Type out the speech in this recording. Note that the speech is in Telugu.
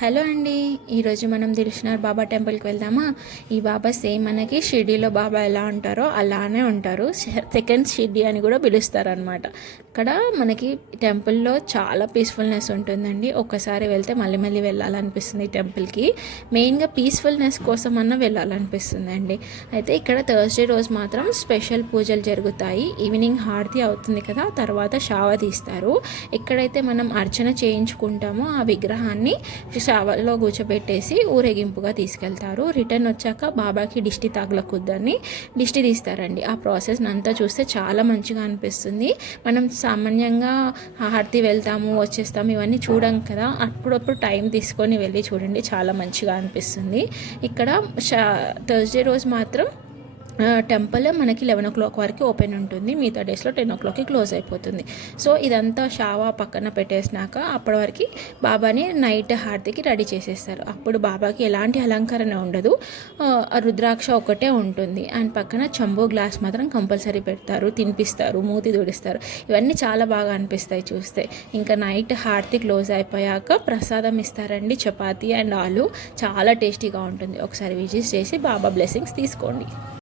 హలో అండి. ఈరోజు మనం దిల్షుఖ్నగర్ బాబా టెంపుల్కి వెళ్దామా. ఈ బాబా సేమ్ మనకి షిర్డీలో బాబా ఎలా ఉంటారో అలానే ఉంటారు. సెకండ్ షిర్డీ అని కూడా పిలుస్తారు అనమాట. ఇక్కడ మనకి టెంపుల్లో చాలా పీస్ఫుల్నెస్ ఉంటుందండి. ఒక్కసారి వెళ్తే మళ్ళీ మళ్ళీ వెళ్ళాలనిపిస్తుంది ఈ టెంపుల్కి. మెయిన్గా పీస్ఫుల్నెస్ కోసం అన్న వెళ్ళాలనిపిస్తుంది అండి. అయితే ఇక్కడ థర్స్డే రోజు మాత్రం స్పెషల్ పూజలు జరుగుతాయి. ఈవినింగ్ హారతి అవుతుంది కదా, తర్వాత షావ తీస్తారు. ఎక్కడైతే మనం అర్చన చేయించుకుంటామో ఆ విగ్రహాన్ని షావల్లో కూర్చోబెట్టేసి ఊరేగింపుగా తీసుకెళ్తారు. రిటర్న్ వచ్చాక బాబాకి దిష్టి తగలకూడదని దిష్టి తీస్తారండి. ఆ ప్రాసెస్ అంతా చూస్తే చాలా మంచిగా అనిపిస్తుంది. మనం సామాన్యంగా హారతి వెళ్తాము వచ్చేస్తాము ఇవన్నీ చూడం కదా, అప్పుడప్పుడు టైం తీసుకొని వెళ్ళి చూడండి, చాలా మంచిగా అనిపిస్తుంది. ఇక్కడ థర్స్డే రోజు మాత్రం టెంపుల్ మనకి 11 o'clock వరకు ఓపెన్ ఉంటుంది. మిగతా డేస్లో 10 o'clockకి క్లోజ్ అయిపోతుంది. సో ఇదంతా షావా పక్కన పెట్టేసినాక అప్పటి వరకు బాబాని నైట్ హారతికి రెడీ చేసేస్తారు. అప్పుడు బాబాకి ఎలాంటి అలంకరణ ఉండదు, రుద్రాక్ష ఒకటే ఉంటుంది. అండ్ పక్కన చంబో గ్లాస్ మాత్రం కంపల్సరీ పెడతారు, తినిపిస్తారు, మూతి తుడిస్తారు. ఇవన్నీ చాలా బాగా అనిపిస్తాయి చూస్తే. ఇంకా నైట్ హారతి క్లోజ్ అయిపోయాక ప్రసాదం ఇస్తారండి, చపాతీ అండ్ ఆలు. చాలా టేస్టీగా ఉంటుంది. ఒకసారి విజిట్ చేసి బాబా బ్లెస్సింగ్స్ తీసుకోండి.